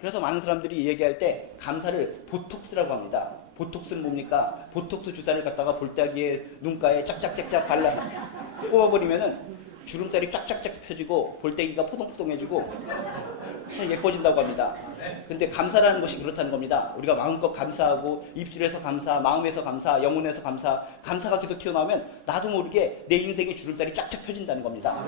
그래서 많은 사람들이 얘기할 때 감사를 보톡스라고 합니다. 보톡스는 뭡니까? 보톡스 주사를 갖다가 볼따기에 눈가에 짝짝짝짝 발라 꼽아버리면은 주름살이 쫙쫙쫙 펴지고 볼때기가 포동포동해지고 참 예뻐진다고 합니다. 근데 감사라는 것이 그렇다는 겁니다. 우리가 마음껏 감사하고 입술에서 감사, 마음에서 감사, 영혼에서 감사, 감사가 계속 튀어나오면 나도 모르게 내 인생의 주름살이 쫙쫙 펴진다는 겁니다.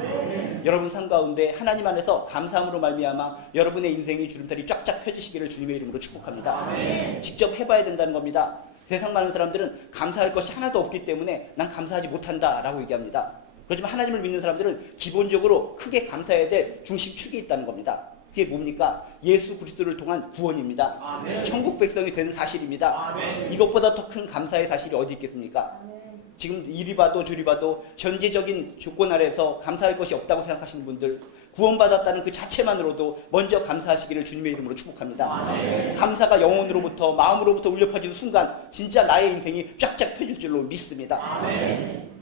여러분 삶 가운데 하나님 안에서 감사함으로 말미암아 여러분의 인생의 주름살이 쫙쫙 펴지시기를 주님의 이름으로 축복합니다. 직접 해봐야 된다는 겁니다. 세상 많은 사람들은 감사할 것이 하나도 없기 때문에 난 감사하지 못한다 라고 얘기합니다. 그렇지만 하나님을 믿는 사람들은 기본적으로 크게 감사해야 될 중심축이 있다는 겁니다. 그게 뭡니까? 예수 그리스도를 통한 구원입니다. 아멘. 천국 백성이 되는 사실입니다. 아멘. 이것보다 더 큰 감사의 사실이 어디 있겠습니까? 아멘. 지금 이리 봐도 저리 봐도 현재적인 조건 아래서 감사할 것이 없다고 생각하시는 분들, 구원받았다는 그 자체만으로도 먼저 감사하시기를 주님의 이름으로 축복합니다. 아멘. 감사가 영혼으로부터 마음으로부터 울려 퍼지는 순간 진짜 나의 인생이 쫙쫙 펴질 줄로 믿습니다. 아멘.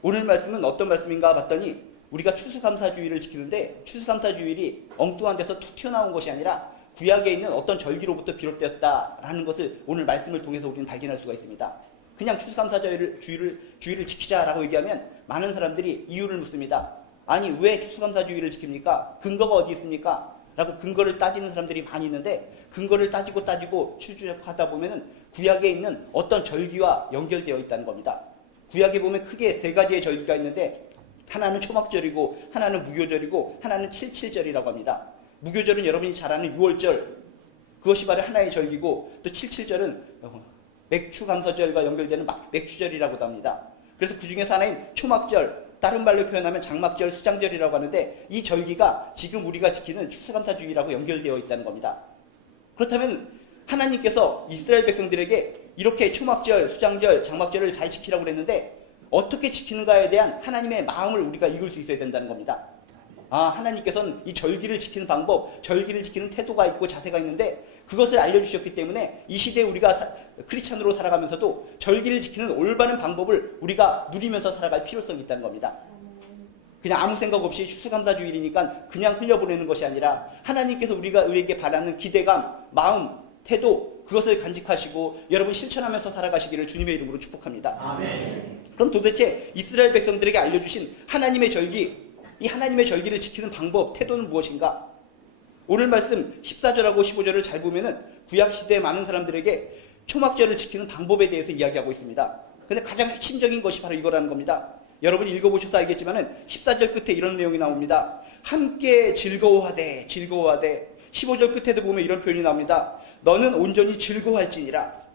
오늘 말씀은 어떤 말씀인가 봤더니 우리가 추수감사주의를 지키는데 추수감사주일이 엉뚱한 데서 툭 튀어나온 것이 아니라 구약에 있는 어떤 절기로부터 비롯되었다라는 것을 오늘 말씀을 통해서 우리는 발견할 수가 있습니다. 그냥 추수감사주의를 지키자라고 얘기하면 많은 사람들이 이유를 묻습니다. 아니 왜 추수감사주의를 지킵니까? 근거가 어디 있습니까? 라고 근거를 따지는 사람들이 많이 있는데 근거를 따지고 추적하다 보면은 구약에 있는 어떤 절기와 연결되어 있다는 겁니다. 구약에 보면 크게 세 가지의 절기가 있는데 하나는 초막절이고 하나는 무교절이고 하나는 칠칠절이라고 합니다. 무교절은 여러분이 잘 아는 6월절, 그것이 바로 하나의 절기고 또 칠칠절은 맥추감사절과 연결되는 맥추절이라고도 합니다. 그래서 그 중에서 하나인 초막절, 다른 말로 표현하면 장막절, 수장절이라고 하는데 이 절기가 지금 우리가 지키는 추수감사주의라고 연결되어 있다는 겁니다. 그렇다면 하나님께서 이스라엘 백성들에게 이렇게 초막절, 수장절, 장막절을 잘 지키라고 그랬는데 어떻게 지키는가에 대한 하나님의 마음을 우리가 읽을 수 있어야 된다는 겁니다. 하나님께서는 이 절기를 지키는 방법, 절기를 지키는 태도가 있고 자세가 있는데 그것을 알려주셨기 때문에 이 시대에 우리가 크리스찬으로 살아가면서도 절기를 지키는 올바른 방법을 우리가 누리면서 살아갈 필요성이 있다는 겁니다. 그냥 아무 생각 없이 추수감사주일이니까 그냥 흘려보내는 것이 아니라 하나님께서 우리에게 바라는 기대감, 마음, 태도, 그것을 간직하시고 여러분 실천하면서 살아가시기를 주님의 이름으로 축복합니다. 아멘. 그럼 도대체 이스라엘 백성들에게 알려주신 하나님의 절기, 이 하나님의 절기를 지키는 방법, 태도는 무엇인가? 오늘 말씀 14절하고 15절을 잘 보면은 구약시대의 많은 사람들에게 초막절을 지키는 방법에 대해서 이야기하고 있습니다. 근데 가장 핵심적인 것이 바로 이거라는 겁니다. 여러분이 읽어보셔서 알겠지만은 14절 끝에 이런 내용이 나옵니다. 함께 즐거워하되 15절 끝에도 보면 이런 표현이 나옵니다. 너는 온전히 즐거워할지니라.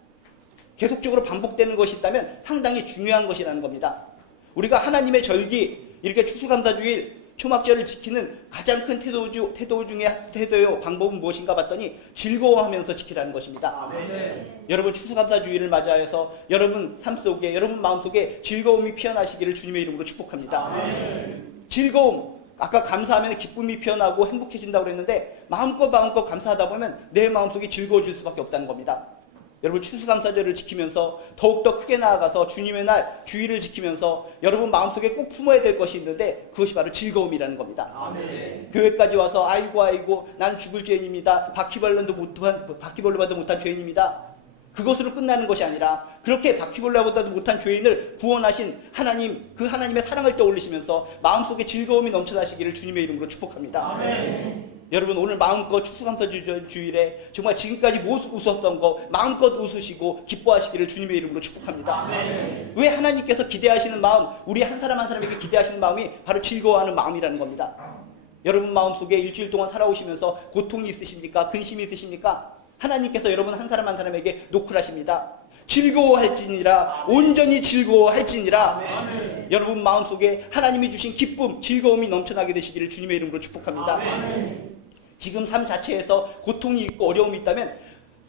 계속적으로 반복되는 것이 있다면 상당히 중요한 것이라는 겁니다. 우리가 하나님의 절기, 이렇게 추수감사주일, 초막절을 지키는 가장 큰 태도요 방법은 무엇인가 봤더니 즐거워하면서 지키라는 것입니다. 아멘. 여러분 추수감사주일을 맞이해서 여러분 삶 속에, 여러분 마음 속에 즐거움이 피어나시기를 주님의 이름으로 축복합니다. 아멘. 즐거움, 아까 감사하면 기쁨이 피어나고 행복해진다고 그랬는데 마음껏 감사하다 보면 내 마음속이 즐거워질 수밖에 없다는 겁니다. 여러분 추수감사절을 지키면서 더욱더 크게 나아가서 주님의 날 주일을 지키면서 여러분 마음속에 꼭 품어야 될 것이 있는데 그것이 바로 즐거움이라는 겁니다. 아멘. 교회까지 와서 아이고 난 죽을 죄인입니다. 바퀴벌레보다도 못한 죄인입니다. 그것으로 끝나는 것이 아니라 그렇게 바퀴벌레보다도 못한 죄인을 구원하신 하나님, 그 하나님의 사랑을 떠올리시면서 마음속에 즐거움이 넘쳐나시기를 주님의 이름으로 축복합니다. 아멘. 여러분 오늘 마음껏 추수감사주일에 정말 지금까지 못 웃었던 거 마음껏 웃으시고 기뻐하시기를 주님의 이름으로 축복합니다. 아멘. 왜 하나님께서 기대하시는 마음, 우리 한 사람 한 사람에게 기대하시는 마음이 바로 즐거워하는 마음이라는 겁니다. 여러분 마음속에 일주일 동안 살아오시면서 고통이 있으십니까? 근심이 있으십니까? 하나님께서 여러분 한 사람 한 사람에게 노크하십니다. 즐거워할지니라, 온전히 즐거워할지니라. 아멘. 여러분 마음속에 하나님이 주신 기쁨, 즐거움이 넘쳐나게 되시기를 주님의 이름으로 축복합니다. 아멘. 지금 삶 자체에서 고통이 있고 어려움이 있다면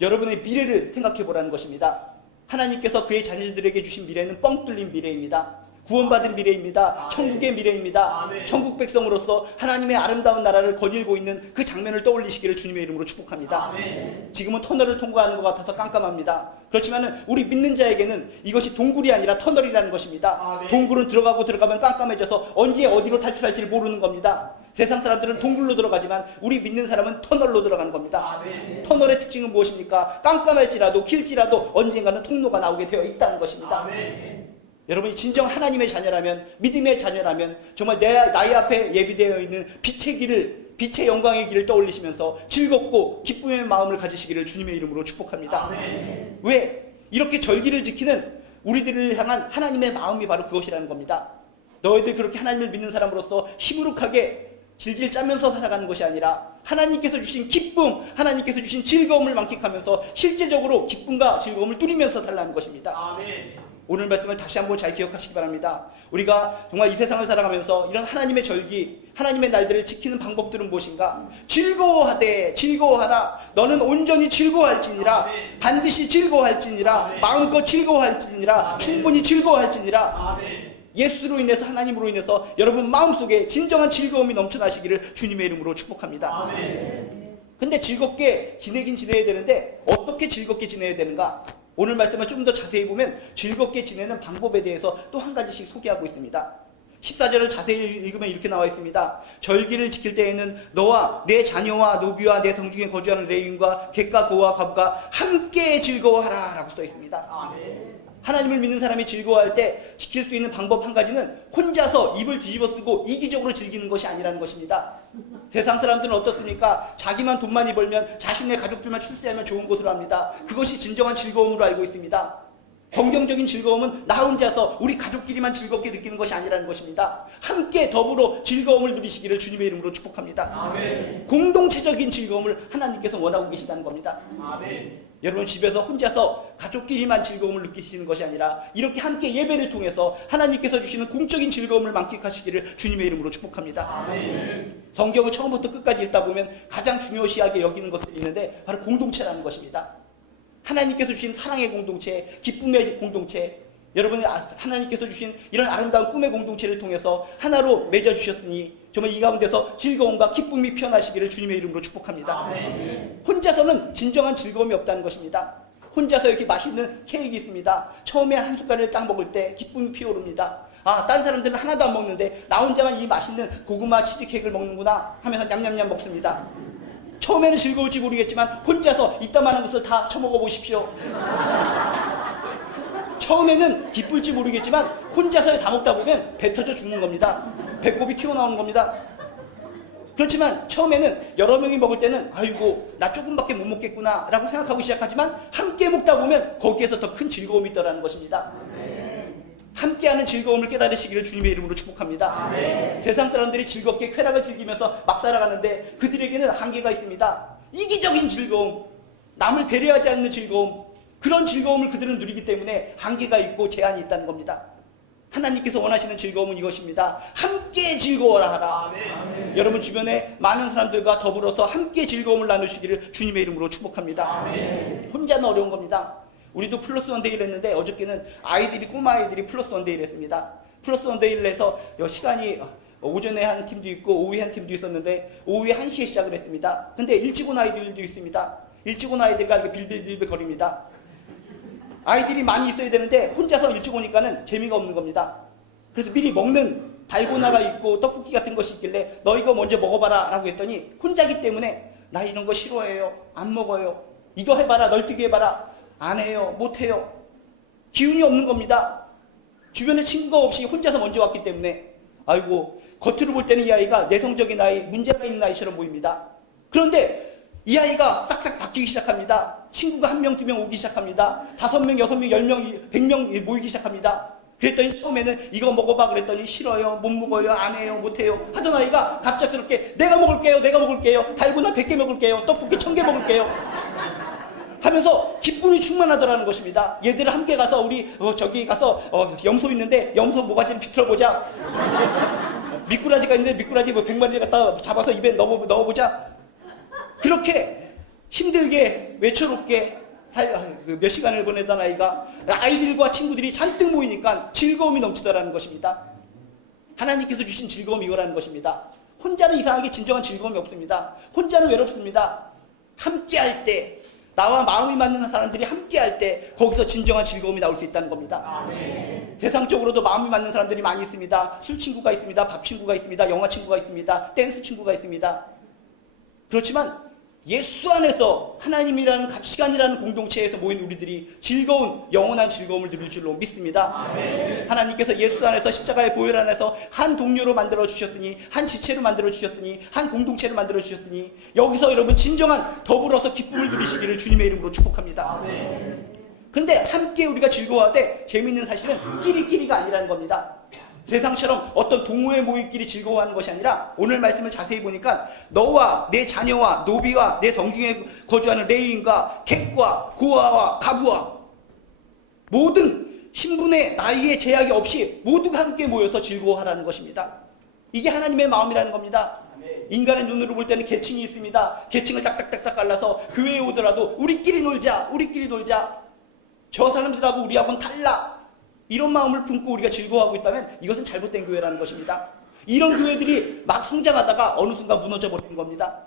여러분의 미래를 생각해 보라는 것입니다. 하나님께서 그의 자녀들에게 주신 미래는 뻥 뚫린 미래입니다. 구원받은 미래입니다. 아멘. 천국의 미래입니다. 아멘. 천국 백성으로서 하나님의 아름다운 나라를 거닐고 있는 그 장면을 떠올리시기를 주님의 이름으로 축복합니다. 아멘. 지금은 터널을 통과하는 것 같아서 깜깜합니다. 그렇지만 우리 믿는 자에게는 이것이 동굴이 아니라 터널이라는 것입니다. 아멘. 동굴은 들어가면 깜깜해져서 언제 어디로 탈출할지를 모르는 겁니다. 세상 사람들은 동굴로 들어가지만 우리 믿는 사람은 터널로 들어가는 겁니다. 터널의 특징은 무엇입니까? 깜깜할지라도 길지라도 언젠가는 통로가 나오게 되어 있다는 것입니다. 여러분이 진정 하나님의 자녀라면, 믿음의 자녀라면 정말 나의 앞에 예비되어 있는 빛의 길을, 빛의 영광의 길을 떠올리시면서 즐겁고 기쁨의 마음을 가지시기를 주님의 이름으로 축복합니다. 왜? 이렇게 절기를 지키는 우리들을 향한 하나님의 마음이 바로 그것이라는 겁니다. 너희들 그렇게 하나님을 믿는 사람으로서 시무룩하게 질질 짜면서 살아가는 것이 아니라 하나님께서 주신 기쁨, 하나님께서 주신 즐거움을 만끽하면서 실제적으로 기쁨과 즐거움을 누리면서 살라는 것입니다. 오늘 말씀을 다시 한번 잘 기억하시기 바랍니다. 우리가 정말 이 세상을 살아가면서 이런 하나님의 절기, 하나님의 날들을 지키는 방법들은 무엇인가? 즐거워하되 즐거워하라. 너는 온전히 즐거워할지니라. 반드시 즐거워할지니라. 마음껏 즐거워할지니라. 충분히 즐거워할지니라. 예수로 인해서, 하나님으로 인해서 여러분 마음속에 진정한 즐거움이 넘쳐나시기를 주님의 이름으로 축복합니다. 근데 즐겁게 지내긴 지내야 되는데 어떻게 즐겁게 지내야 되는가? 오늘 말씀을 좀 더 자세히 보면 즐겁게 지내는 방법에 대해서 또 한 가지씩 소개하고 있습니다. 14절을 자세히 읽으면 이렇게 나와 있습니다. 절기를 지킬 때에는 너와 내 자녀와 노비와 내 성중에 거주하는 레위인과 객과 고와 과부가 함께 즐거워하라 라고 써 있습니다. 하나님을 믿는 사람이 즐거워할 때 지킬 수 있는 방법 한 가지는 혼자서 입을 뒤집어 쓰고 이기적으로 즐기는 것이 아니라는 것입니다. 세상 사람들은 어떻습니까? 자기만 돈 많이 벌면 자신의 가족들만 출세하면 좋은 것으로 합니다. 그것이 진정한 즐거움으로 알고 있습니다. 성경적인 즐거움은 나 혼자서 우리 가족끼리만 즐겁게 느끼는 것이 아니라는 것입니다. 함께 더불어 즐거움을 누리시기를 주님의 이름으로 축복합니다. 아멘. 공동체적인 즐거움을 하나님께서 원하고 계시다는 겁니다. 아멘. 여러분 집에서 혼자서 가족끼리만 즐거움을 느끼시는 것이 아니라 이렇게 함께 예배를 통해서 하나님께서 주시는 공적인 즐거움을 만끽하시기를 주님의 이름으로 축복합니다. 아멘. 성경을 처음부터 끝까지 읽다 보면 가장 중요시하게 여기는 것들이 있는데 바로 공동체라는 것입니다. 하나님께서 주신 사랑의 공동체, 기쁨의 공동체, 여러분이 하나님께서 주신 이런 아름다운 꿈의 공동체를 통해서 하나로 맺어주셨으니 정말 이 가운데서 즐거움과 기쁨이 피어나시기를 주님의 이름으로 축복합니다. 아멘. 혼자서는 진정한 즐거움이 없다는 것입니다. 혼자서 이렇게 맛있는 케이크 있습니다. 처음에 한 숟갈을 딱 먹을 때 기쁨이 피어오릅니다. 아, 다른 사람들은 하나도 안 먹는데 나 혼자만 이 맛있는 고구마 치즈케이크를 먹는구나 하면서 냠냠냠 먹습니다. 처음에는 즐거울지 모르겠지만 혼자서 이따만한 것을 다 처먹어 보십시오. 처음에는 기쁠지 모르겠지만 혼자서 다 먹다 보면 배 터져 죽는 겁니다. 배꼽이 튀어나오는 겁니다. 그렇지만 처음에는 여러 명이 먹을 때는 아이고 나 조금밖에 못 먹겠구나 라고 생각하고 시작하지만 함께 먹다 보면 거기에서 더 큰 즐거움이 있다는 것입니다. 함께하는 즐거움을 깨달으시기를 주님의 이름으로 축복합니다. 아멘. 세상 사람들이 즐겁게 쾌락을 즐기면서 막 살아가는데 그들에게는 한계가 있습니다. 이기적인 즐거움, 남을 배려하지 않는 즐거움, 그런 즐거움을 그들은 누리기 때문에 한계가 있고 제한이 있다는 겁니다. 하나님께서 원하시는 즐거움은 이것입니다. 함께 즐거워라 하라. 아멘. 여러분 주변에 많은 사람들과 더불어서 함께 즐거움을 나누시기를 주님의 이름으로 축복합니다. 아멘. 혼자는 어려운 겁니다. 우리도 플러스 원데이를 했는데 어저께는 꼬마 아이들이 플러스 원데이를 했습니다. 플러스 원데이를 해서 시간이 오전에 한 팀도 있고 오후에 한 팀도 있었는데 오후에 1시에 시작을 했습니다. 근데 일찍 온 아이들도 있습니다. 일찍 온 아이들과 이렇게 빌빌빌빌 거립니다. 아이들이 많이 있어야 되는데 혼자서 일찍 오니까는 재미가 없는 겁니다. 그래서 미리 먹는 달고나가 있고 떡볶이 같은 것이 있길래 너 이거 먼저 먹어봐라 라고 했더니 혼자기 때문에 나 이런 거 싫어해요. 안 먹어요. 이거 해봐라. 널뛰기 해봐라. 안 해요. 못 해요. 기운이 없는 겁니다. 주변에 친구가 없이 혼자서 먼저 왔기 때문에 아이고 겉으로 볼 때는 이 아이가 내성적인 아이, 문제가 있는 아이처럼 보입니다. 그런데 이 아이가 싹싹 바뀌기 시작합니다. 친구가 1명, 2명 오기 시작합니다. 5명, 6명, 10명, 100명 모이기 시작합니다. 그랬더니 처음에는 이거 먹어봐 그랬더니 싫어요, 못 먹어요, 안 해요, 못 해요 하던 아이가 갑작스럽게 내가 먹을게요, 달고나 100개 먹을게요, 떡볶이 1000개 먹을게요 하면서 기쁨이 충만하더라는 것입니다. 얘들을 함께 가서 우리 저기 가서 염소 있는데 염소 모가지를 비틀어보자. 미꾸라지가 있는데 미꾸라지 100마리를 갖다 잡아서 입에 넣어보자. 그렇게 힘들게 외초롭게 몇 시간을 보내던 아이들과 친구들이 잔뜩 모이니까 즐거움이 넘치더라는 것입니다. 하나님께서 주신 즐거움이 이거라는 것입니다. 혼자는 이상하게 진정한 즐거움이 없습니다. 혼자는 외롭습니다. 함께 할 때, 나와 마음이 맞는 사람들이 함께 할 때 거기서 진정한 즐거움이 나올 수 있다는 겁니다. 아멘. 세상적으로도 마음이 맞는 사람들이 많이 있습니다. 술 친구가 있습니다. 밥 친구가 있습니다. 영화 친구가 있습니다. 댄스 친구가 있습니다. 그렇지만 예수 안에서 하나님이라는 가치관이라는 공동체에서 모인 우리들이 즐거운 영원한 즐거움을 누릴 줄로 믿습니다. 아멘. 하나님께서 예수 안에서 십자가의 보혈 안에서 한 동료로 만들어 주셨으니, 한 지체로 만들어 주셨으니, 한 공동체로 만들어 주셨으니, 여기서 여러분 진정한 더불어서 기쁨을 누리시기를 주님의 이름으로 축복합니다. 아멘. 근데 함께 우리가 즐거워하되 재미있는 사실은 끼리끼리가 아니라는 겁니다. 세상처럼 어떤 동호회 모임끼리 즐거워하는 것이 아니라 오늘 말씀을 자세히 보니까 너와 내 자녀와 노비와 내 성중에 거주하는 레위인과 객과 고아와 가부와 모든 신분의 나이의 제약이 없이 모두가 함께 모여서 즐거워하라는 것입니다. 이게 하나님의 마음이라는 겁니다. 인간의 눈으로 볼 때는 계층이 있습니다. 계층을 딱딱딱딱 갈라서 교회에 오더라도 우리끼리 놀자, 우리끼리 놀자. 저 사람들하고 우리하고는 달라. 이런 마음을 품고 우리가 즐거워하고 있다면 이것은 잘못된 교회라는 것입니다. 이런 교회들이 막 성장하다가 어느 순간 무너져 버리는 겁니다.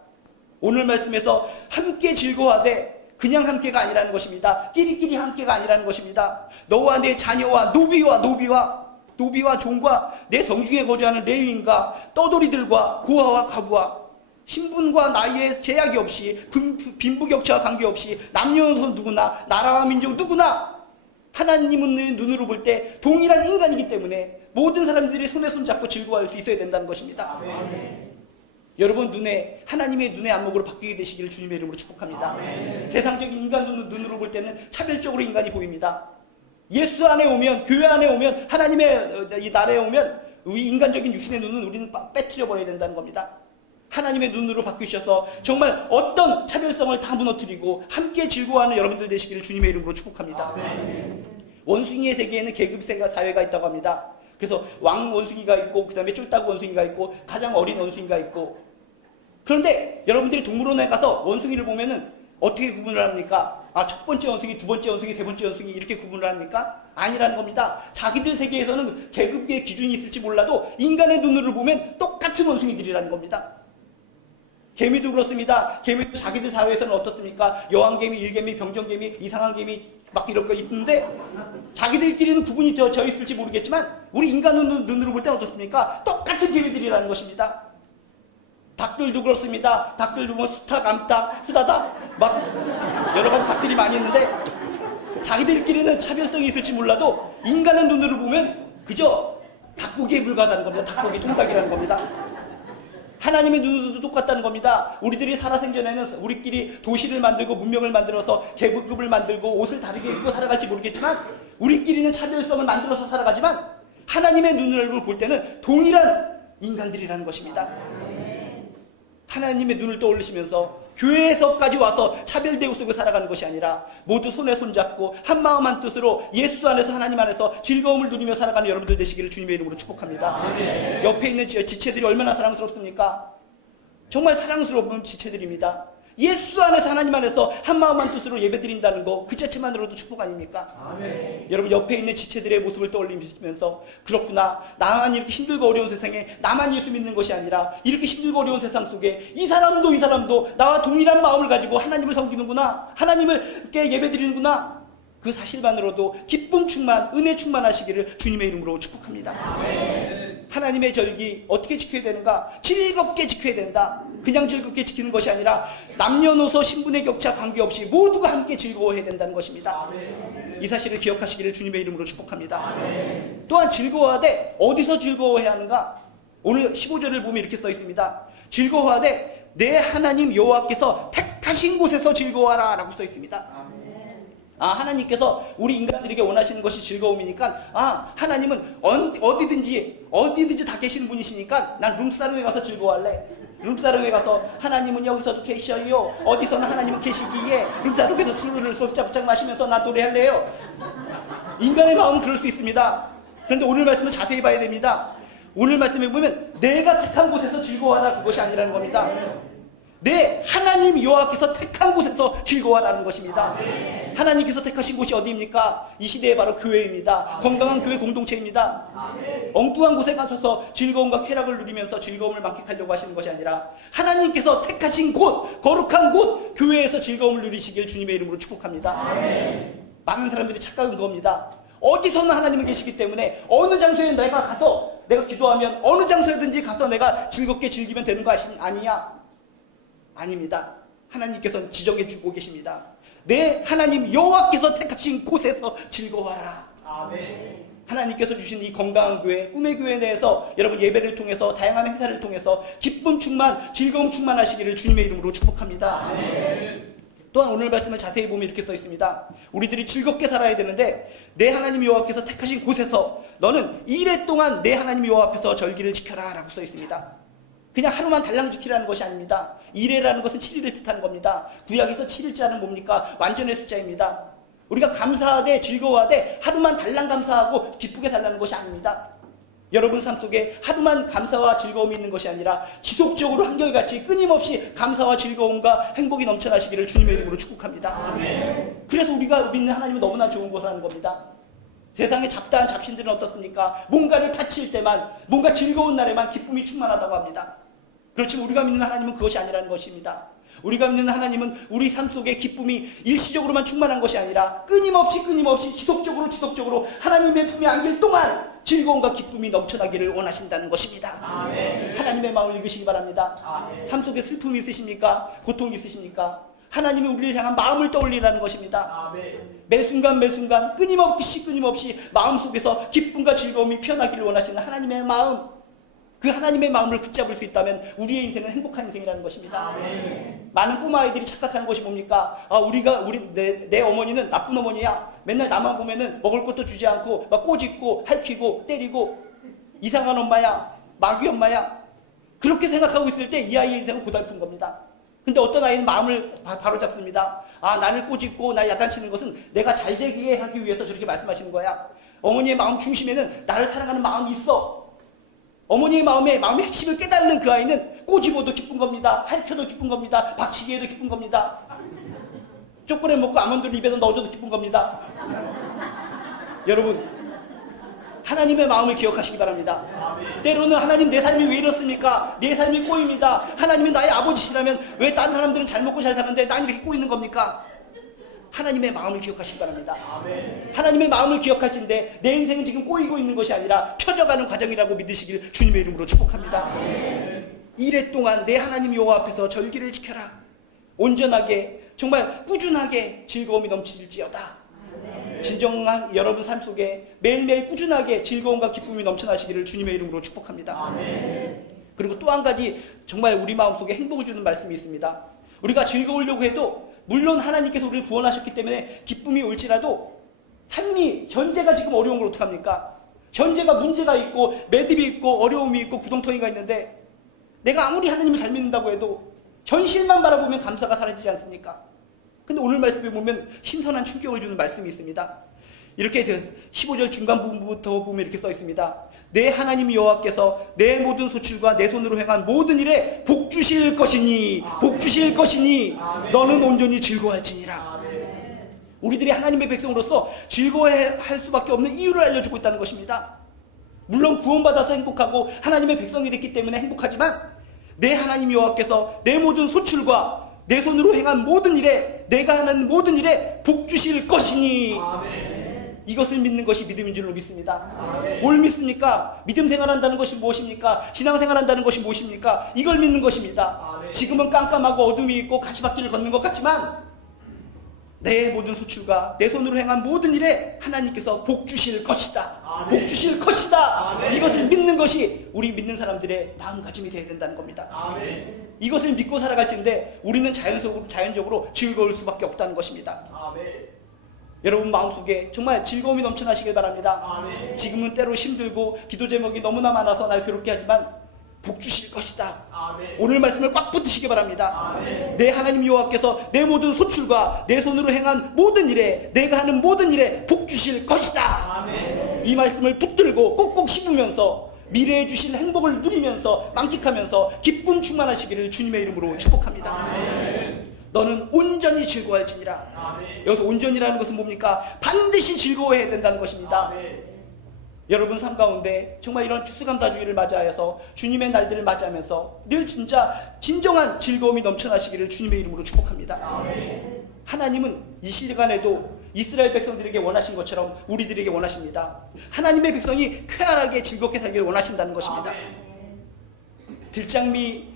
오늘 말씀에서 함께 즐거워하되 그냥 함께가 아니라는 것입니다. 끼리끼리 함께가 아니라는 것입니다. 너와 내 자녀와 노비와 종과 내 성중에 거주하는 레위인과 떠돌이들과 고아와 가부와 신분과 나이에 제약이 없이 빈부격차와 관계없이 남녀노소 누구나 나라와 민족 누구나 하나님의 눈으로 볼 때 동일한 인간이기 때문에 모든 사람들이 손에 손잡고 즐거워할 수 있어야 된다는 것입니다. 아멘. 여러분 하나님의 눈의 안목으로 바뀌게 되시기를 주님의 이름으로 축복합니다. 아멘. 세상적인 인간 눈으로 볼 때는 차별적으로 인간이 보입니다. 예수 안에 오면, 교회 안에 오면, 하나님의 이 나라에 오면 우리 인간적인 육신의 눈은 우리는 빼트려 버려야 된다는 겁니다. 하나님의 눈으로 바뀌셔서 정말 어떤 차별성을 다 무너뜨리고 함께 즐거워하는 여러분들 되시기를 주님의 이름으로 축복합니다. 아멘. 원숭이의 세계에는 계급 사회가 있다고 합니다. 그래서 왕 원숭이가 있고 그 다음에 쫄딱 원숭이가 있고 가장 어린 원숭이가 있고, 그런데 여러분들이 동물원에 가서 원숭이를 보면은 어떻게 구분을 합니까? 첫 번째 원숭이, 두 번째 원숭이, 세 번째 원숭이 이렇게 구분을 합니까? 아니라는 겁니다. 자기들 세계에서는 계급의 기준이 있을지 몰라도 인간의 눈으로 보면 똑같은 원숭이들이라는 겁니다. 개미도 그렇습니다. 개미도 자기들 사회에서는 어떻습니까? 여왕개미, 일개미, 병정개미, 이상한 개미 막 이런 거 있는데 자기들끼리는 구분이 되어 있을지 모르겠지만 우리 인간 눈으로 볼 때는 어떻습니까? 똑같은 개미들이라는 것입니다. 닭들도 그렇습니다. 닭들도 뭐 수탉, 암탉, 후다닥 막 여러 가지 닭들이 많이 있는데 자기들끼리는 차별성이 있을지 몰라도 인간의 눈으로 보면 그저 닭고기에 불과하다는 겁니다. 닭고기 통닭이라는 겁니다. 하나님의 눈으로도 똑같다는 겁니다. 우리들이 살아생전에는 우리끼리 도시를 만들고 문명을 만들어서 계급급을 만들고 옷을 다르게 입고 살아갈지 모르겠지만 우리끼리는 차별성을 만들어서 살아가지만 하나님의 눈으로 볼 때는 동일한 인간들이라는 것입니다. 하나님의 눈을 떠올리시면서 교회에서까지 와서 차별대우 속에 살아가는 것이 아니라 모두 손에 손잡고 한마음 한뜻으로 예수 안에서 하나님 안에서 즐거움을 누리며 살아가는 여러분들 되시기를 주님의 이름으로 축복합니다. 아멘. 옆에 있는 지체들이 얼마나 사랑스럽습니까? 정말 사랑스러운 지체들입니다. 예수 안에서 하나님 안에서 한마음 한뜻으로 예배드린다는 거 그 자체만으로도 축복 아닙니까? 아멘. 여러분 옆에 있는 지체들의 모습을 떠올리면서 그렇구나, 나만 이렇게 힘들고 어려운 세상에 나만 예수 믿는 것이 아니라 이렇게 힘들고 어려운 세상 속에 이 사람도 나와 동일한 마음을 가지고 하나님을 섬기는구나, 하나님을 예배드리는구나, 그 사실만으로도 기쁨 충만, 은혜 충만하시기를 주님의 이름으로 축복합니다. 아멘. 하나님의 절기 어떻게 지켜야 되는가? 즐겁게 지켜야 된다. 그냥 즐겁게 지키는 것이 아니라 남녀노소 신분의 격차 관계없이 모두가 함께 즐거워해야 된다는 것입니다. 아멘. 이 사실을 기억하시기를 주님의 이름으로 축복합니다. 아멘. 또한 즐거워하되 어디서 즐거워해야 하는가? 오늘 15절을 보면 이렇게 써 있습니다. 즐거워하되 내 하나님 여호와께서 택하신 곳에서 즐거워하라 라고 써 있습니다. 하나님께서 우리 인간들에게 원하시는 것이 즐거움이니까 하나님은 어디든지 다 계시는 분이시니까 난 룸사롱에 가서 즐거워할래. 룸사롱에 가서 하나님은 여기서도 계셔요. 어디서나 하나님은 계시기에 룸사롱에서 술을 손잡짝 마시면서 나 노래할래요. 인간의 마음은 그럴 수 있습니다. 그런데 오늘 말씀은 자세히 봐야 됩니다. 오늘 말씀에 보면 내가 택한 곳에서 즐거워하라 그것이 아니라는 겁니다. 내 하나님 여호와께서 택한 곳에서 즐거워하라는 것입니다. 아멘. 하나님께서 택하신 곳이 어디입니까? 이 시대에 바로 교회입니다. 아멘. 건강한 교회 공동체입니다. 아멘. 엉뚱한 곳에 가셔서 즐거움과 쾌락을 누리면서 즐거움을 만끽하려고 하시는 것이 아니라 하나님께서 택하신 곳, 거룩한 곳, 교회에서 즐거움을 누리시길 주님의 이름으로 축복합니다. 아멘. 많은 사람들이 착각한 겁니다. 어디서나 하나님은 계시기 때문에 어느 장소에 내가 가서 내가 기도하면 어느 장소에든지 가서 내가 즐겁게 즐기면 되는 거 아니냐? 아닙니다. 하나님께서는 지정해 주고 계십니다. 내 하나님 여호와께서 택하신 곳에서 즐거워하라. 아멘. 하나님께서 주신 이 건강한 교회, 꿈의 교회 내에서 여러분 예배를 통해서 다양한 행사를 통해서 기쁨 충만, 즐거움 충만하시기를 주님의 이름으로 축복합니다. 아멘. 또한 오늘 말씀을 자세히 보면 이렇게 써 있습니다. 우리들이 즐겁게 살아야 되는데 내 하나님 여호와께서 택하신 곳에서 너는 이래 동안 내 하나님 여호와 앞에서 절기를 지켜라 라고 써 있습니다. 그냥 하루만 달랑 지키라는 것이 아닙니다. 이래라는 것은 7일을 뜻하는 겁니다. 구약에서 7일자는 뭡니까? 완전의 숫자입니다. 우리가 감사하되 즐거워하되 하루만 달랑 감사하고 기쁘게 살라는 것이 아닙니다. 여러분 삶 속에 하루만 감사와 즐거움이 있는 것이 아니라 지속적으로 한결같이 끊임없이 감사와 즐거움과 행복이 넘쳐나시기를 주님의 이름으로 축복합니다. 아멘. 그래서 우리가 믿는 하나님은 너무나 좋은 것을 하는 겁니다. 세상의 잡다한 잡신들은 어떻습니까? 뭔가를 바칠 때만, 뭔가 즐거운 날에만 기쁨이 충만하다고 합니다. 그렇지만 우리가 믿는 하나님은 그것이 아니라는 것입니다. 우리가 믿는 하나님은 우리 삶 속에 기쁨이 일시적으로만 충만한 것이 아니라 끊임없이 지속적으로 하나님의 품에 안길 동안 즐거움과 기쁨이 넘쳐나기를 원하신다는 것입니다. 아멘. 하나님의 마음을 읽으시기 바랍니다. 아멘. 삶 속에 슬픔이 있으십니까? 고통이 있으십니까? 하나님이 우리를 향한 마음을 떠올리라는 것입니다. 아멘. 매 순간 끊임없이 마음속에서 기쁨과 즐거움이 피어나기를 원하시는 하나님의 마음, 그 하나님의 마음을 붙잡을 수 있다면 우리의 인생은 행복한 인생이라는 것입니다. 아멘. 많은 꼬마 아이들이 착각하는 것이 뭡니까? 내 어머니는 나쁜 어머니야. 맨날 나만 보면은 먹을 것도 주지 않고 막 꼬집고 할퀴고 때리고 이상한 엄마야, 마귀 엄마야. 그렇게 생각하고 있을 때 이 아이의 인생은 고달픈 겁니다. 근데 어떤 아이는 마음을 바로 잡습니다. 나를 꼬집고 날 야단치는 것은 내가 잘 되게 하기 위해서 저렇게 말씀하시는 거야. 어머니의 마음 중심에는 나를 사랑하는 마음이 있어. 어머니의 마음의 핵심을 깨닫는 그 아이는 꼬집어도 기쁜 겁니다. 핥혀도 기쁜 겁니다. 박치기에도 기쁜 겁니다. 초콜릿 먹고 아몬드를 입에다 넣어줘도 기쁜 겁니다. 여러분, 하나님의 마음을 기억하시기 바랍니다. 때로는 하나님 내 삶이 왜 이렇습니까? 내 삶이 꼬입니다. 하나님이 나의 아버지시라면 왜 다른 사람들은 잘 먹고 잘 사는데 난 이렇게 꼬이는 겁니까? 하나님의 마음을 기억하시기 바랍니다. 아멘. 하나님의 마음을 기억하신데 내 인생은 지금 꼬이고 있는 것이 아니라 펴져가는 과정이라고 믿으시길 주님의 이름으로 축복합니다. 아멘. 이래 동안 내 하나님 여호와 앞에서 절기를 지켜라. 온전하게 정말 꾸준하게 즐거움이 넘칠지어다. 진정한 여러분 삶 속에 매일매일 꾸준하게 즐거움과 기쁨이 넘쳐나시기를 주님의 이름으로 축복합니다. 아멘. 그리고 또 한 가지 정말 우리 마음속에 행복을 주는 말씀이 있습니다. 우리가 즐거우려고 해도 물론 하나님께서 우리를 구원하셨기 때문에 기쁨이 올지라도 삶이 현재가 지금 어려운 걸 어떡합니까? 현재가 문제가 있고 매듭이 있고 어려움이 있고 구덩텅이가 있는데 내가 아무리 하나님을 잘 믿는다고 해도 현실만 바라보면 감사가 사라지지 않습니까? 근데 오늘 말씀에 보면 신선한 충격을 주는 말씀이 있습니다. 이렇게 15절 중간 부분부터 보면 이렇게 써 있습니다. 내 하나님 여호와께서 내 모든 소출과 내 손으로 행한 모든 일에 복 주실 것이니 너는 온전히 즐거워할지니라. 우리들이 하나님의 백성으로서 즐거워할 수밖에 없는 이유를 알려주고 있다는 것입니다. 물론 구원받아서 행복하고 하나님의 백성이 됐기 때문에 행복하지만 내 하나님 여호와께서 내 모든 소출과 내 손으로 행한 모든 일에 내가 하는 모든 일에 복 주실 것이니 아멘. 이것을 믿는 것이 믿음인 줄로 믿습니다. 아멘. 뭘 믿습니까? 믿음 생활한다는 것이 무엇입니까? 신앙 생활한다는 것이 무엇입니까? 이걸 믿는 것입니다. 아멘. 지금은 깜깜하고 어둠이 있고 가시밭길을 걷는 것 같지만 내 모든 소출과 내 손으로 행한 모든 일에 하나님께서 복 주실 것이다. 아멘. 복 주실 것이다. 아멘. 이것을 믿는 것이 우리 믿는 사람들의 마음가짐이 되어야 된다는 겁니다. 아멘. 이것을 믿고 살아갈진데 우리는 자연적으로 즐거울 수밖에 없다는 것입니다. 아멘. 여러분 마음속에 정말 즐거움이 넘쳐나시길 바랍니다. 아멘. 지금은 때로 힘들고 기도 제목이 너무나 많아서 날 괴롭게 하지만 복 주실 것이다. 아멘. 오늘 말씀을 꽉 붙드시기 바랍니다. 아멘. 내 하나님 여호와께서 내 모든 소출과 내 손으로 행한 모든 일에 내가 하는 모든 일에 복 주실 것이다. 아멘. 이 말씀을 붙들고 꼭꼭 씹으면서 미래에 주실 행복을 누리면서 만끽하면서 기쁨 충만하시기를 주님의 이름으로 축복합니다. 아멘. 너는 온전히 즐거워할지니라. 아멘. 여기서 온전이라는 것은 뭡니까? 반드시 즐거워해야 된다는 것입니다. 아멘. 여러분 삶 가운데 정말 이런 추수감사주의를 맞이하여서 주님의 날들을 맞이하면서 늘 진정한 즐거움이 넘쳐나시기를 주님의 이름으로 축복합니다. 아멘. 하나님은 이 시간에도 이스라엘 백성들에게 원하신 것처럼 우리들에게 원하십니다. 하나님의 백성이 쾌활하게 즐겁게 살기를 원하신다는 것입니다. 들장미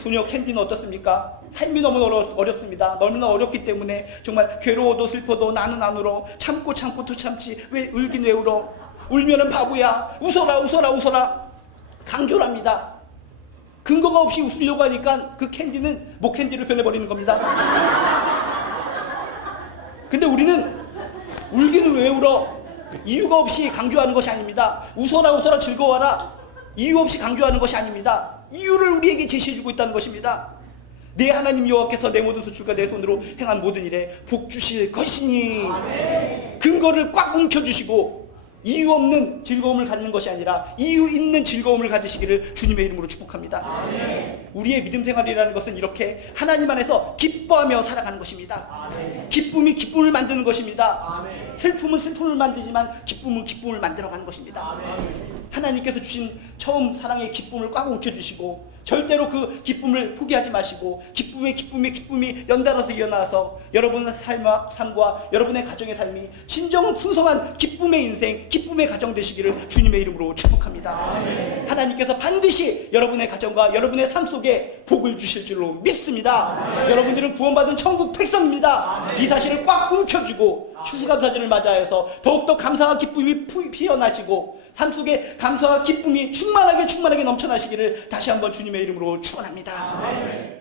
소녀 캔디는 어떻습니까? 삶이 너무 어렵습니다. 너무나 어렵기 때문에 정말 괴로워도 슬퍼도 나는 안 울어. 참고 또 참지. 왜 울긴 왜 울어? 울면은 바보야. 웃어라. 강조를 합니다. 근거가 없이 웃으려고 하니까 그 캔디는 목캔디로 변해버리는 겁니다. 근데 우리는 울기는 왜 울어? 이유가 없이 강조하는 것이 아닙니다. 웃어라 즐거워라. 이유 없이 강조하는 것이 아닙니다. 이유를 우리에게 제시해주고 있다는 것입니다. 내 하나님 여호와께서 내 모든 소출과 내 손으로 행한 모든 일에 복 주실 것이니. 근거를 꽉 움켜주시고 이유 없는 즐거움을 갖는 것이 아니라 이유 있는 즐거움을 가지시기를 주님의 이름으로 축복합니다. 우리의 믿음 생활이라는 것은 이렇게 하나님 안에서 기뻐하며 살아가는 것입니다. 기쁨이 기쁨을 만드는 것입니다. 슬픔은 슬픔을 만들지만 기쁨은 기쁨을 만들어가는 것입니다. 하나님께서 주신 처음 사랑의 기쁨을 꽉 움켜주시고 절대로 그 기쁨을 포기하지 마시고 기쁨이 연달아서 이어나와서 여러분의 삶과 여러분의 가정의 삶이 진정한 풍성한 기쁨의 인생, 기쁨의 가정 되시기를 주님의 이름으로 축복합니다. 하나님께서 반드시 여러분의 가정과 여러분의 삶 속에 복을 주실 줄로 믿습니다. 여러분들은 구원받은 천국 백성입니다. 이 사실을 꽉 움켜쥐고 추수감사절을 맞이하여서 더욱더 감사와 기쁨이 피어나시고 삶 속에 감사와 기쁨이 충만하게 넘쳐나시기를 다시 한번 주님의 이름으로 축원합니다.